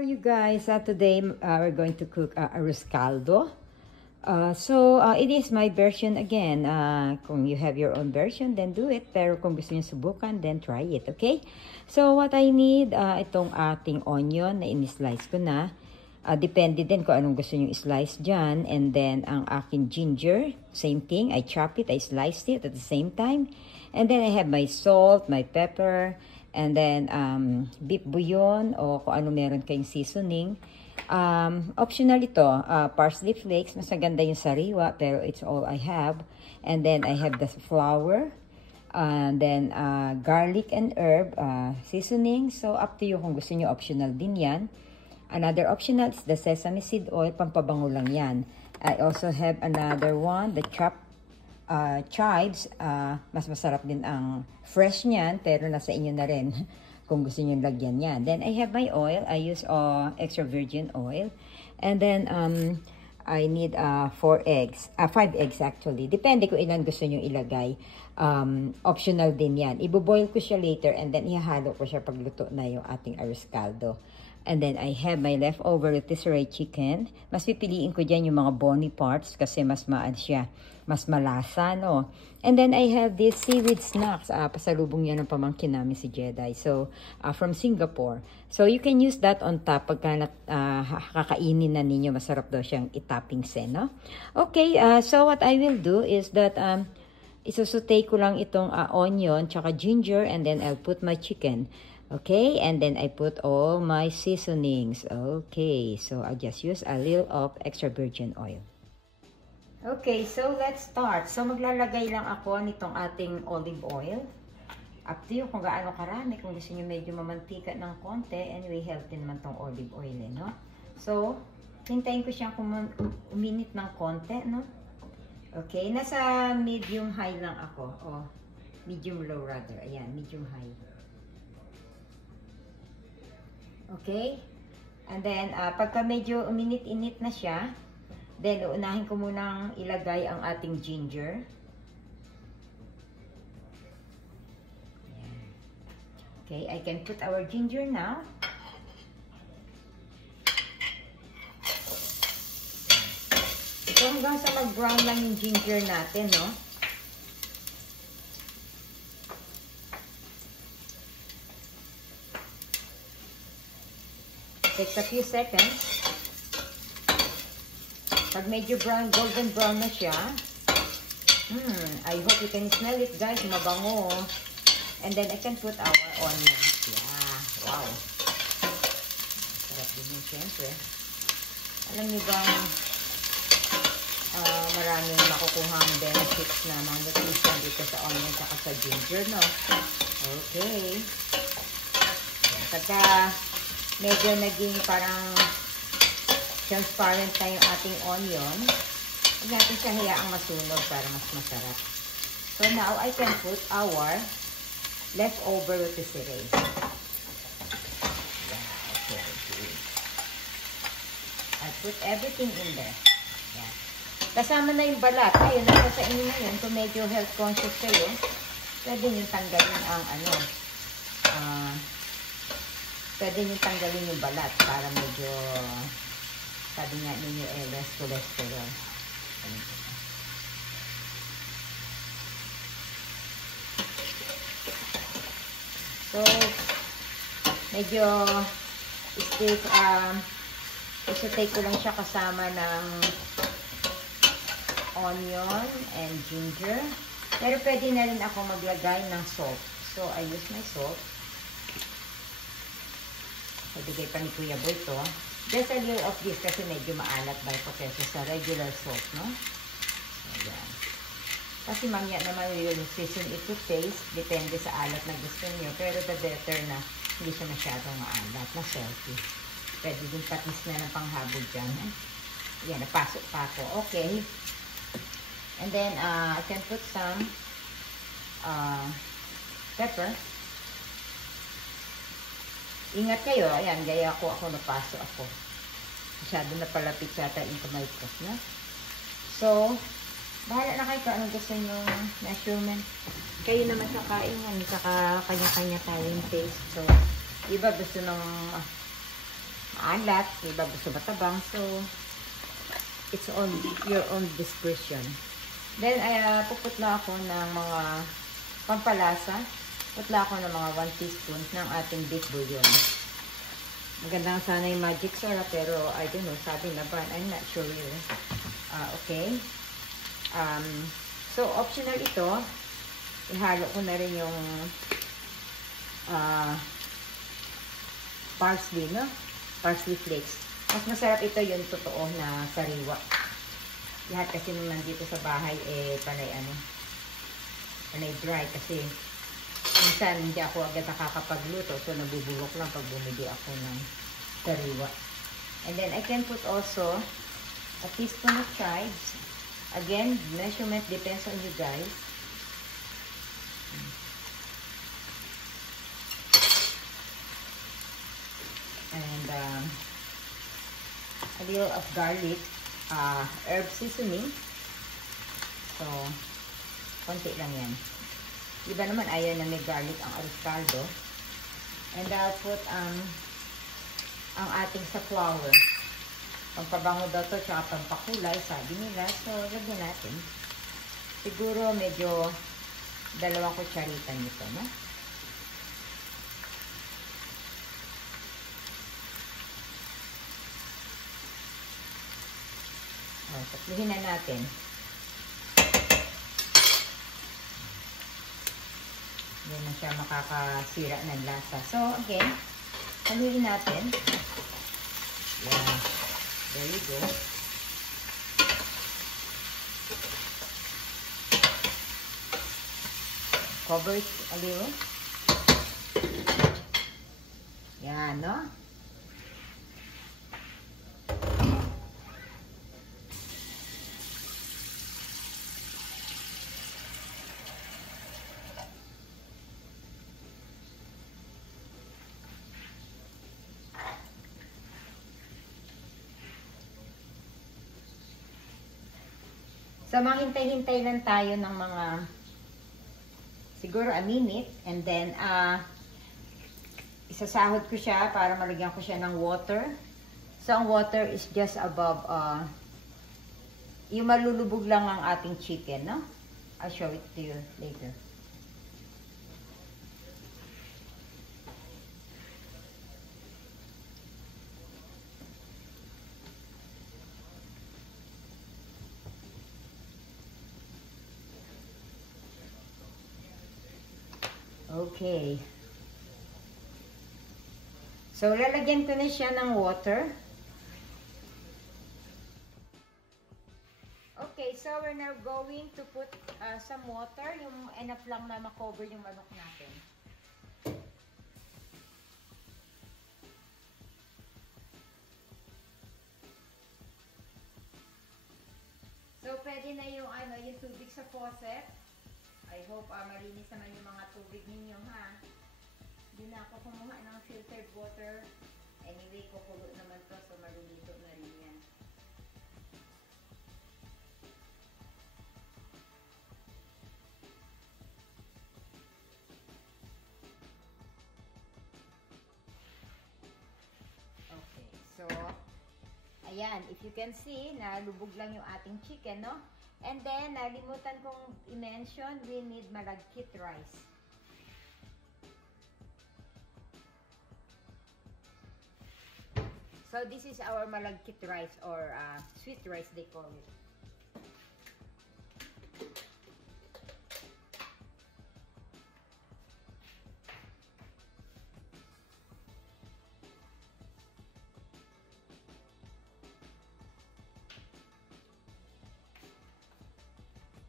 are you guys? Today we're going to cook arroz caldo. It is my version again. Kung you have your own version, then do it. Pero kung gusto niyo subukan, then try it, okay? So what I need, itong ating onion na in-slice ko na. Depende din kung anong gusto niyo i-slice dyan. And then ang aking ginger, same thing. I chop it, I sliced it at the same time. And then I have my salt, my pepper, and then beef bouillon o kung ano meron kayong seasoning. Optional ito, parsley flakes, mas maganda yung sariwa pero it's all I have. And then I have the flour, and then garlic and herb seasoning. So up to you kung gusto nyo, optional din yan. Another optional is the sesame seed oil, pampabango lang yan. I also have another one, the chopped chives. Mas masarap din ang fresh niyan, pero nasa inyo na rin kung gusto niyo lagyan yan. Then I have my oil. I use extra virgin oil. And then I need 5 eggs actually. Depende kung ilan gusto niyo ilagay. Optional din yan. Ibo-boil ko siya later and then ihahalo ko siya pagluto na yung ating arroz caldo. And then I have my leftover rotisserie chicken. Mas pipiliin ko dyan yung mga bony parts kasi mas siya. Mas malasa, no? And then I have this seaweed snacks. Pasalubong yan ng pamangkin namin si Jedi. So, from Singapore. So, you can use that on top pagka kakainin na ninyo. Masarap daw siyang itoppings, no? Okay, so what I will do is that isusutay ko lang itong onion tsaka ginger and then I'll put my chicken. Okay, and then I put all my seasonings. Okay, so I'll just use a little of extra virgin oil. Okay, so let's start. So maglalagay lang ako nitong ating olive oil. Up to you kung gaano karami. Kung gusto nyo medyo mamantika ng konti. Anyway, healthy naman tong olive oil, no? So, hintayin ko siyang uminit ng konti, no? Okay, nasa medium high lang ako. Oh, medium low rather. Ayan, medium high. Okay? And then, pagka medyo uminit-init na siya, then, uunahin ko munang ilagay ang ating ginger. Okay, I can put our ginger now. So, hanggang sa mag-brown lang yung ginger natin, no? Takes a few seconds. Pag medyo brown, golden brown na siya, I hope you can smell it, guys. Mabango. And then I can put our onions. Yeah. Wow. Sarap din yun, syempre. Alam niyo bang maraming makukuhang benefits na nutrition dito sa onion at sa ginger, no? Okay. Pagka medyo naging parang transparent na yung ating onion, huwag natin siya hayaang masunog para mas masarap. So now, I can put our leftover rotisserie. Yeah, okay. I put everything in there. Yeah. Kasama na yung balat. Ayun, nasa sa inyo na yun. Kung medyo health conscious kayo, pwede nyo tanggalin ang pwede nyo tanggalin yung balat para medyo, sabi nga ninyo, less cholesterol. So, medyo isutay ko lang siya kasama ng onion and ginger. Pero pwede na rin ako maglagay ng salt. So, I use my salt. Ibigay pa ni Kuya Boy ito. Just a little of this kasi medyo maalat ba ito kesa sa regular salt, no? Ayan. Kasi mamaya naman yung season it to taste. Depende sa alat na gusto niyo. Pero the better na hindi siya masyadong maalat, na salty. Pwede din patis na ng panghabog dyan. Ayan, napasok pa ako. Okay. And then, I can put some pepper. Ingat kayo, ayan, gaya ako napasok ako. Masyado na palapit yata yung kamay ko, no? So, bahala na kayo kung anong gusto nyo measurement. Kayo naman sa kain, saka kanya-kanya tayong taste. So, iba gusto ng maalat, iba gusto matabang. So, it's on your own discretion. Then, puputla ako ng mga pampalasa. Putla ako ng mga 1 teaspoon ng ating beef bouillon. Maganda sana yung magic sarap, pero I don't know, sabi na ba? I'm not sure really. Okay. So, optional ito. Ihalo ko na rin yung parsley, no? Parsley flakes. Mas masarap ito yung totoo na sariwa. Lahat kasi nung nandito sa bahay, panay dry kasi minsan hindi ako agad nakakapagluto. So, nabubulok lang pag bumili ako ng sariwa. And then, I can put also a teaspoon of chives. Again, measurement depends on you guys. And a little of garlic, herb seasoning. So, konti lang yan. Iba naman ayaw na may garlic ang arroz caldo. And I'll put ang ating sa flour. Pampabango daw to, tsaka pampakulay, sabi nila. So, lagyan natin. Siguro medyo 2 kutsarita nito, no? Tatluhin na natin. Hindi na siya makakasira ng lasa. So, again, haluin natin. Yeah. There you go. Cover it a little. Yan, no? So, mahintay-hintay lang tayo ng mga siguro a minute. And then, isasahod ko siya para malagyan ko siya ng water. So, ang water is just above, yung malulubog lang ang ating chicken, no? I'll show it to you later. Okay. So, lalagyan ko na siya ng water. Okay, so we're now going to put some water, yung enough lang na makover yung manok natin. So, pwede na yung, yung tubig sa faucet. I hope malinis naman yung mga tubig ninyo, ha? Hindi na ako kumuha ng filtered water. Anyway, kukulo naman to, so malilito na rin yan. Okay, so, ayan, if you can see, nalubog lang yung ating chicken, no? And then, nalimutan kong i-mention, we need malagkit rice. So, this is our malagkit rice or sweet rice, they call it.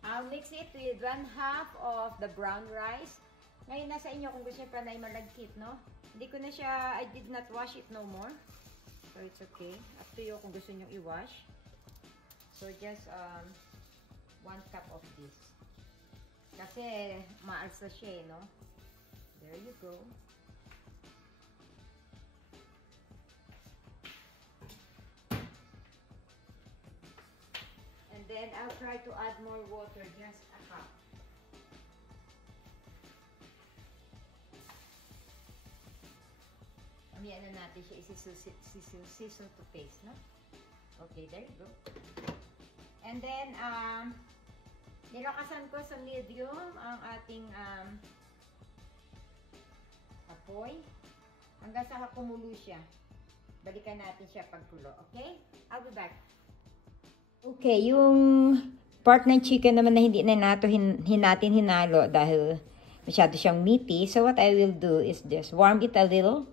I'll mix it with 1/2 of the brown rice. Ngayon, nasa inyo kung gusto nyo pa na malagkit, no? Hindi ko na siya, I did not wash it no more. So, it's okay. Up to you kung gusto nyo i-wash. So, just 1 cup of this. Kasi, maalsa siya, no? There you go. And then, I'll try to add more water, just a cup. ano natin siya, season to taste, no? Okay, there you go. And then, nilakasan ko sa medium ang ating apoy hanggang sa kumulo siya. Balikan natin siya pagkulo, okay? I'll be back. Okay, yung part ng chicken naman na hindi na natin hinalo dahil masyado siyang meaty. So what I will do is just warm it a little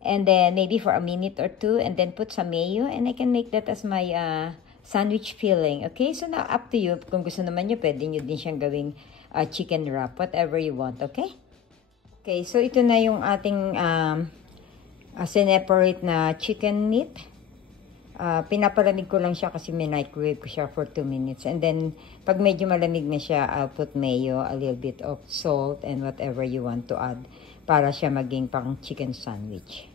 and then maybe for a minute or two and then put some mayo and I can make that as my sandwich filling. Okay, so now up to you. Kung gusto naman nyo, pwede nyo din siyang gawing chicken wrap, whatever you want, okay? Okay, so ito na yung ating separate na chicken meat. Pinapalamig ko lang siya kasi microwave ko siya for 2 minutes. And then, pag medyo malamig na siya, I'll put mayo, a little bit of salt, and whatever you want to add para siya maging pang chicken sandwich.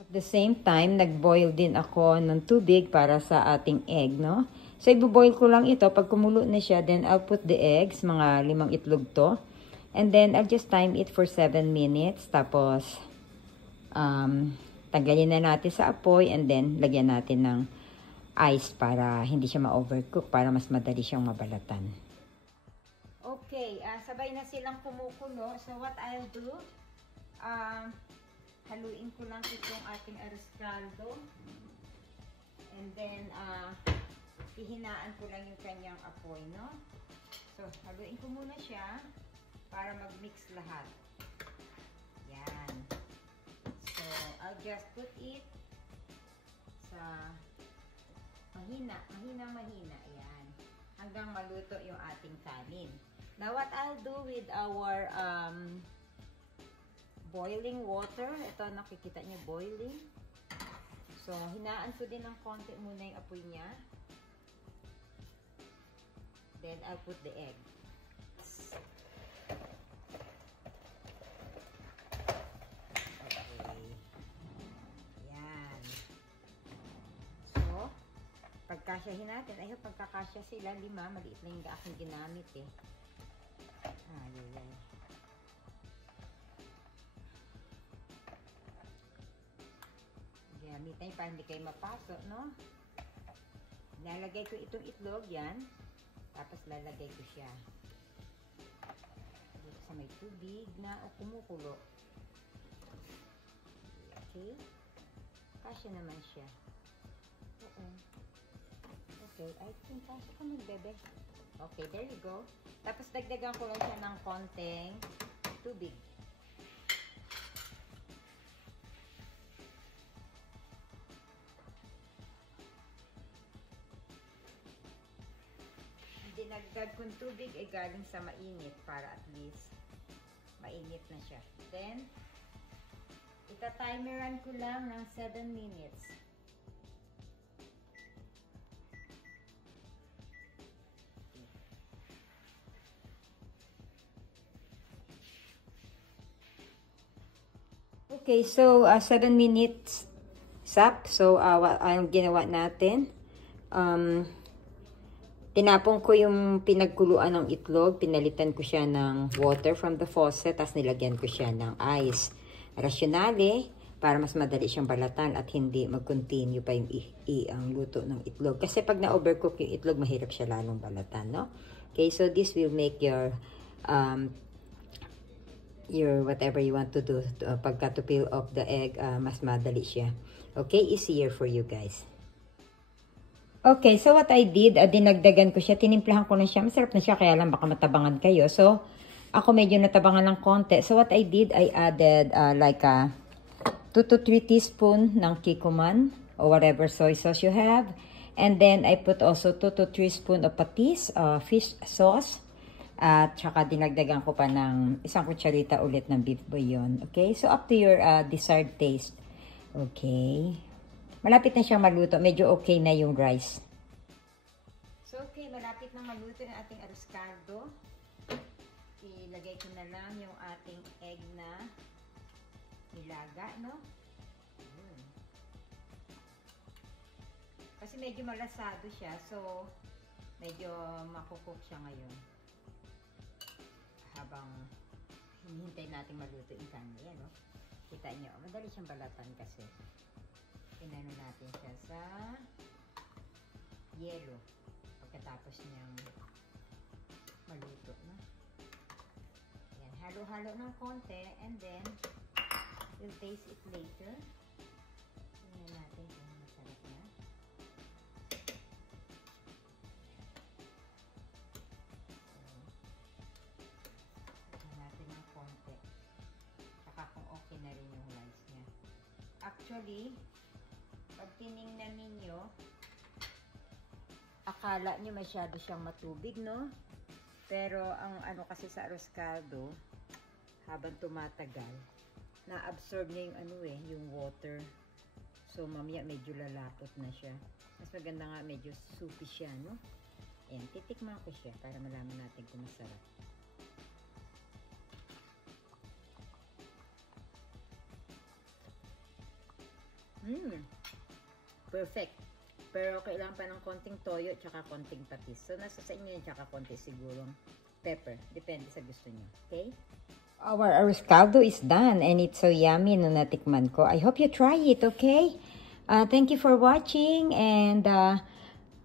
At the same time, nag-boil din ako ng tubig para sa ating egg, no? So, ibo-boil ko lang ito. Pag kumulo na siya, then I'll put the eggs, mga 5 itlog to. And then, I'll just time it for 7 minutes. Tapos, tanggalin na natin sa apoy and then lagyan natin ng ice para hindi siya ma-overcook, para mas madali siyang mabalatan. Okay, sabay na silang kumukulo. So what I'll do, haluin ko lang itong ating arroz caldo. And then, hihinaan ko lang yung kanyang apoy, no? So, haluin ko muna siya para mag-mix lahat. Yan. So, I'll just put it sa mahina. Ayan. Hanggang maluto yung ating kanin. Now, what I'll do with our boiling water, ito nakikita niyo boiling. So, hinaan ko din ng konti muna yung apoy niya. Then, I'll put the egg. Pagkasyahin natin. I hope pagkakasya sila, 5. Maliit lang yung aking ginamit eh. Ayun. Gamitin para hindi kayo mapasok, no? Lalagay ko itong itlog, yan. Tapos lalagay ko siya dito sa may tubig na kumukulo. Okay? Kasya naman siya. Oo. Okay, I think kasya ka bebe. Okay, there you go. Tapos dagdagan ko lang siya ng konting tubig. Ang dinagdag kong tubig ay galing sa mainit para at least mainit na siya. Then, ita-timeran ko lang ng 7 minutes. Okay, so 7 minutes up. So, ang ginawa natin, tinapon ko yung pinagkuluan ng itlog, pinalitan ko siya ng water from the faucet, tapos nilagyan ko siya ng ice. Rasyonale, para mas madali siyang balatan at hindi mag-continue pa yung ang luto ng itlog. Kasi pag na-overcook yung itlog, mahirap siya lalong balatan, no? Okay, so this will make your whatever you want to do pagka to peel off the egg, mas madali siya. Okay, easier for you guys. Okay, so what I did, dinagdagan ko siya, tinimplahan ko na siya. Masarap na siya, kaya lang baka matabangan kayo. So, ako medyo natabangan ng konti. So, what I did, I added like 2 to 3 teaspoon ng Kikkoman or whatever soy sauce you have. And then, I put also 2 to 3 spoon of patis, fish sauce. At saka dinagdagan ko pa ng 1 kutsarita ulit ng beef bouillon. Okay? So, up to your desired taste. Okay. Malapit na siyang maluto. Medyo okay na yung rice. So, okay. Malapit na maluto yung ating arroz caldo. Ilagay ko na lang yung ating egg na nilaga, no? Kasi medyo malasado siya. So, medyo makukook siya ngayon. Habang hinihintay natin maluto yung kanya, no? Kita nyo, madali siyang balatan kasi. Inano natin siya sa yelo. Pagkatapos niyang maluto, no? Yan, halo-halo ng konti and then we'll taste it later. Tingnan natin kung masarap na. Tingnan natin ng konti. Saka kung okay na rin yung rice niya. Actually, pag tiningnan ninyo, akala nyo masyado siyang matubig, no? Pero ang ano kasi sa arroz caldo, habang tumatagal, na-absorb niya yung ano yung water. So mamaya medyo lalapot na siya. Mas maganda nga medyo soupy siya, no? Ayan, titikman ko siya para malaman natin kung masarap. Perfect. Pero kailangan pa ng konting toyo tsaka konting patis. So nasa sa inyo yun tsaka konti sigurong pepper. Depende sa gusto nyo. Okay? Our arroz caldo is done and it's so yummy nung natikman ko. I hope you try it, okay? Thank you for watching and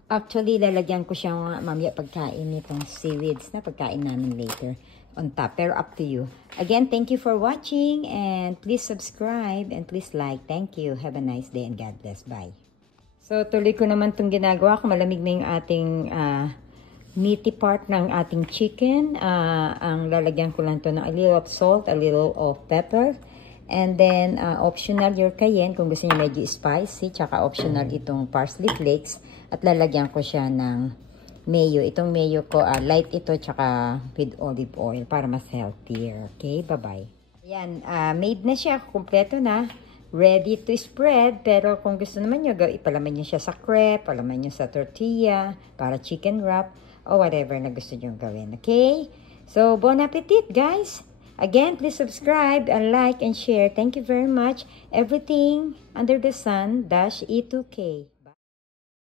actually lalagyan ko siyang mamaya pagkain nitong seaweeds na pagkain namin later on top. Pero up to you. Again, thank you for watching and please subscribe and please like. Thank you. Have a nice day and God bless. Bye. So, tuloy ko naman itong ginagawa ko. Malamig na yung ating meaty part ng ating chicken. Ang lalagyan ko lang ito ng a little of salt, a little of pepper. And then, optional your cayenne kung gusto niyo medyo spicy. Tsaka optional itong parsley flakes. At lalagyan ko siya ng mayo. Itong mayo ko, light ito tsaka with olive oil para mas healthier. Okay, bye-bye. Ayan, made na siya. Kumpleto na. Ready to spread, pero kung gusto naman nyo, ipalaman nyo siya sa crepe, palaman nyo sa tortilla, para chicken wrap, or whatever na gusto nyo gawin, okay? So, bon appetit, guys! Again, please subscribe, and like, and share. Thank you very much. Everything under the sun, -E2K.